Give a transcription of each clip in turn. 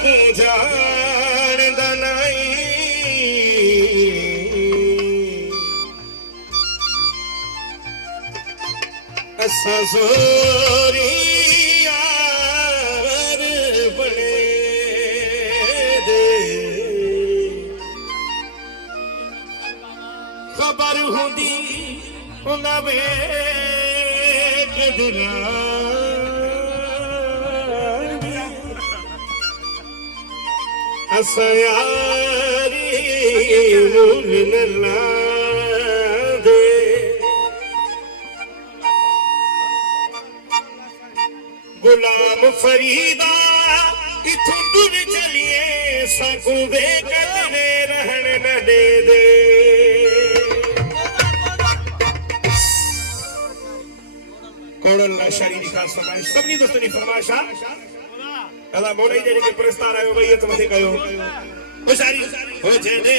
को जानदा नहीं असा जोरी यार बने दे खबर होंदी उन्हां वेख दिना असा यारी मुल न दे गुलाम फरीदा इथों दूर चलिए सकू वे कतरे रहन न दे दे कोड़ल शरीर का फरमाइश सबनी दोस्तों की फरमाइश अल्लाह मौला जी के पुरस्कार आयो भई तो मथे कयो ओ शारी हो जने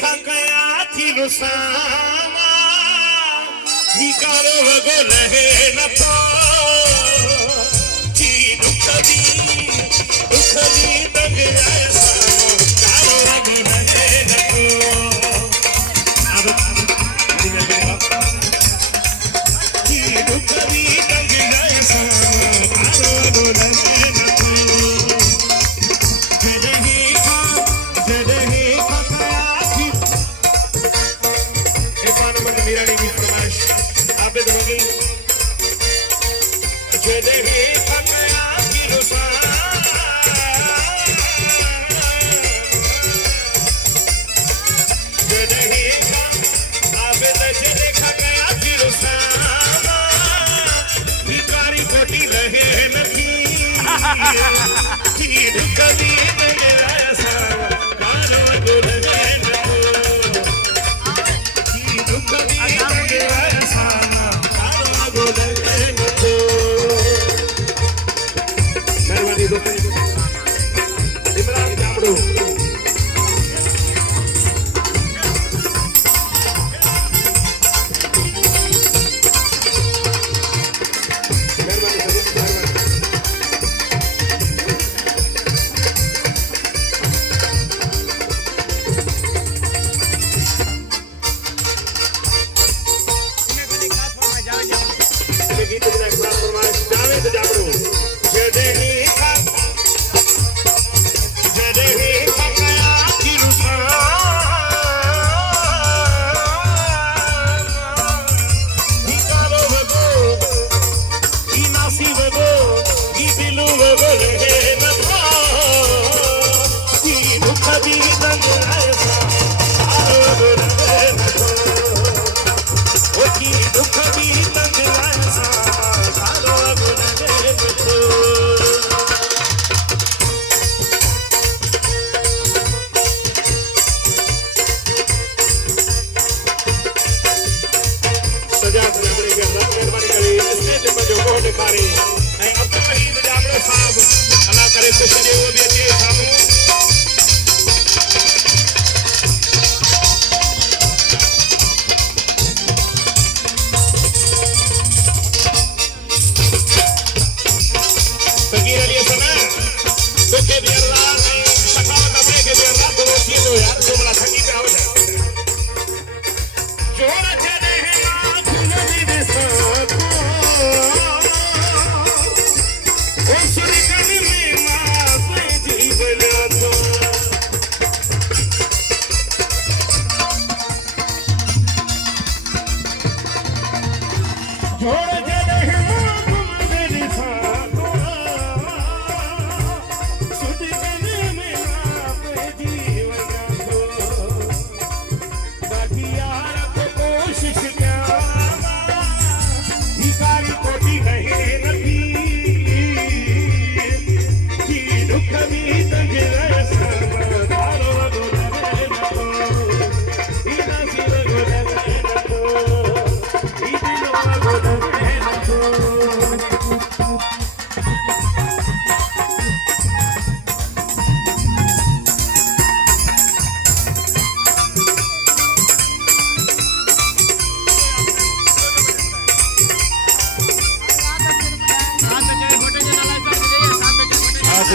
खकया थी रुसामा ही करो वगो लहे न तो जी दुखदी दग जाए करो वगो लहे न तो अब जी दुखदी दग जाए करो वगो लहे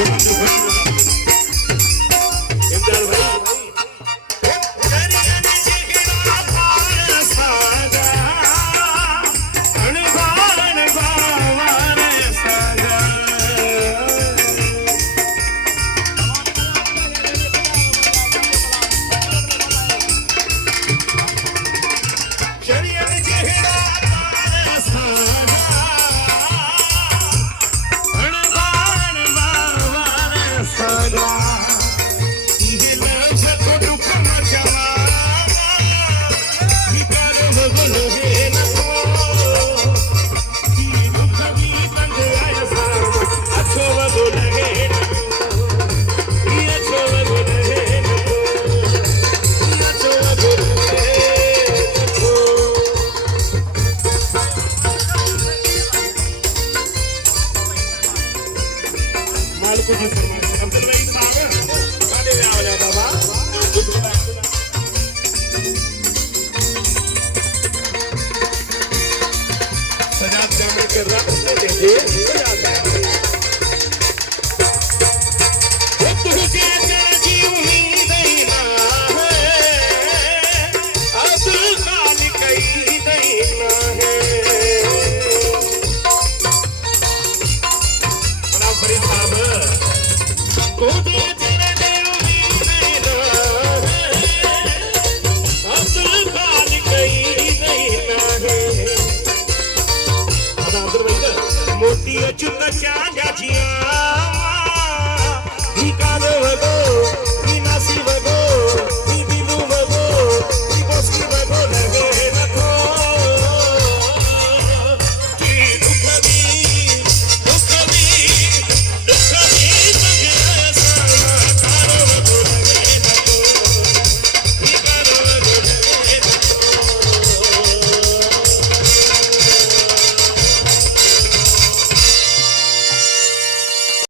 Gracias. खरा ये लफ्ज तो दुख मचावा ही कर बगल है नको ये दुख भी बंद आया साम अच्छो बगल है नको ये अच्छो बगल है नको ये अच्छो बगल है नको मालको जी अब्दुल भाई साहब गाने में आ जाओ बाबा सजाद जाने के रंग में देखिए सजाद तुझे तेरी उम्मीद ही ना है अब्दुल खालिक ही नहीं ना है बड़ा बड़ी साहब तुझे तेरी उम्मीद ही ना है अब्दुल खालिक ही नहीं ना है मोती अचुत चांदा जिया